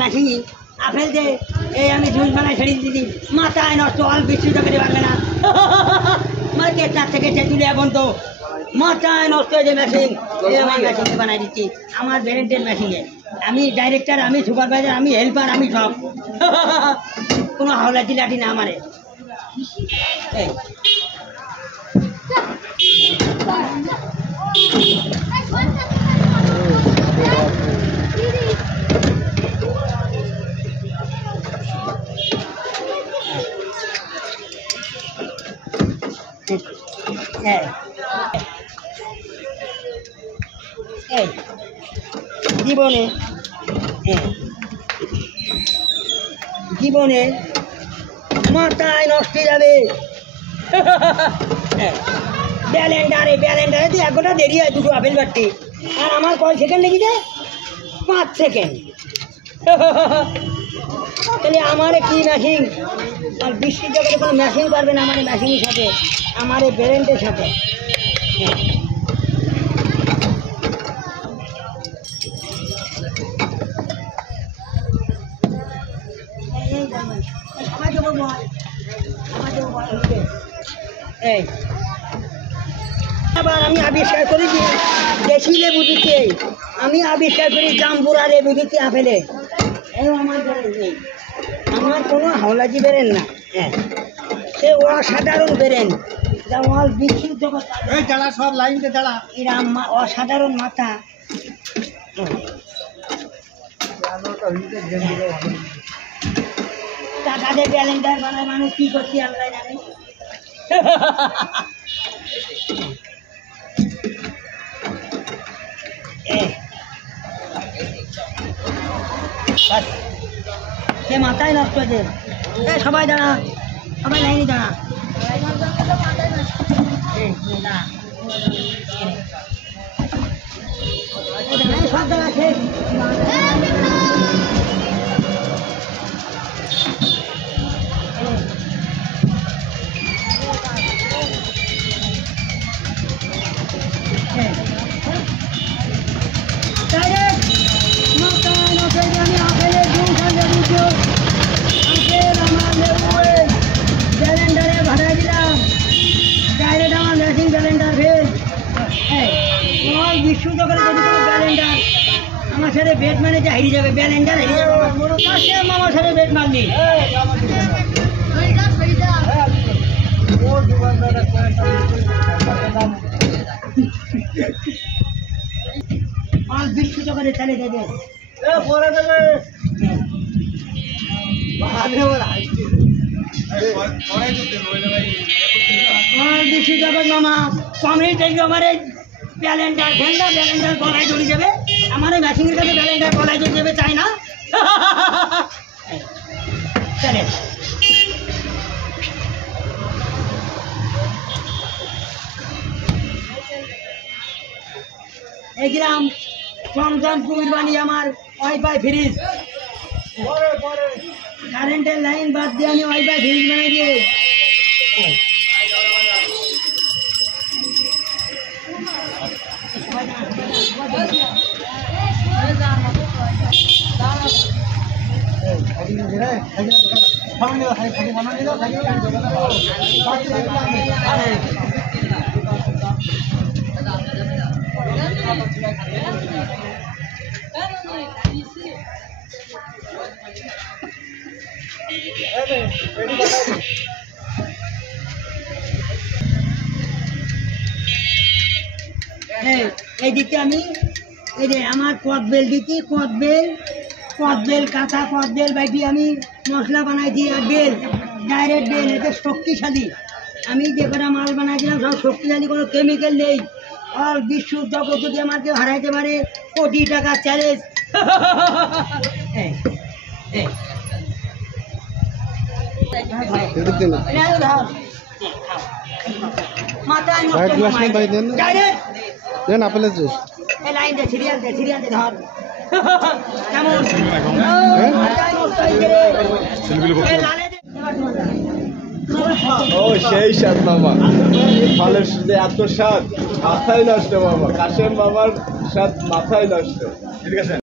মেশিনই apple দে এই আমি juice বানাই ছেড়ে দিদি মাথায় নষ্ট অল বৃষ্টি চোখে পারবে না মাকে তার থেকে তুলে এখন তো মাথায় নষ্ট হয়ে যে মেশিন এই আমি মেশিনে বানাই দিচ্ছি আমার ব্র্যান্ডের মেশিনে আমি ডাইরেক্টর আমি সুপারভাইজার আমি হেল্পার আমি সব কোনো হাওলাটি লাঠি না আমারে এই জীবনে জীবনে মাথায় নষ্ট যাবে ব্যালেন্ডারে তুই 1 ঘন্টা দেরি হয় দুটো আপেল বাড়তে আর আমার কয় সেকেন্ড লেগেছে 5 সেকেন্ড তাহলে আমার কি মেশিন আর বৃষ্টির জগতে কোনো মেশিন পারবে না আমার মেশিনের সাথে আমার এই ব্র্যান্ডের সাথে এই আবার আমি আবিষ্কার করেছি দেশি লেবু দিতে আমি আবিষ্কার করি জাম্বুরা লেবু দিতে আপেলে আমার কোনো হাওলাজি বেরেন না হ্যাঁ সে অসাধারণ বেরেন যা অল বিশ্বর জগৎ দাঁড়া সব লাইনতে দাঁড়া এরা অসাধারণ মাথা টাকাতে ব্যালেন্ডার বানায় মানুষ কি করছি আমরা জানি সে মাথায় নষ্ট হয়েছে সবাই দাঁড়া সবাই লাইনে দাঁড়া সব দাঁড়া শেষ আমার সাথে বেট মানে যে হারিয়ে যাবে ব্যালেন্ডার হারিয়ে যাবে আমার সাথে বেট মারলি বিশ্ব জগতে চলে যাবে বিশ্ব জগৎ মামা কমেডি দেখবে আমার ব্যালেন্ডার ফেলনা ব্যালেন্ডার গলায় জড়ি যাবে আমার এই মেশিনের কাছে ব্যালেন্ডার গলায় জড়ি যাবে চাই না চলে এই গ্রাম চমচম কুমির বানি আমার ওয়াইফাই ফ্রিজ কারেন্টের লাইন বাদ দিয়ে আমি ওয়াইফাই ফ্রিজ বানাই দিয়ে এই দিকে আমি এই যে আমার কদবেল দিচ্ছি কদবেল কাঁচা কদবেল বাইটি আমি মশলা বানাইছি আর বেল ডাইরেক্ট বেল এটা শক্তিশালী আমি যে কটা মাল বানাইছিলাম সব শক্তিশালী কোনো কেমিক্যাল নেই আর বিশ্ব জগৎ যদি আমার কেউ হারাইতে পারে কোটি টাকা চ্যালেঞ্জ মাথায় আপেলের জুস লাইন দে সিরিয়াল দে ধর কেমন ও সেই স্বাদ মামা ফলের সাথে এত স্বাদ মাথায় নষ্ট মামা কাশেম মামার স্বাদ মাথায় নষ্ট ঠিক আছে।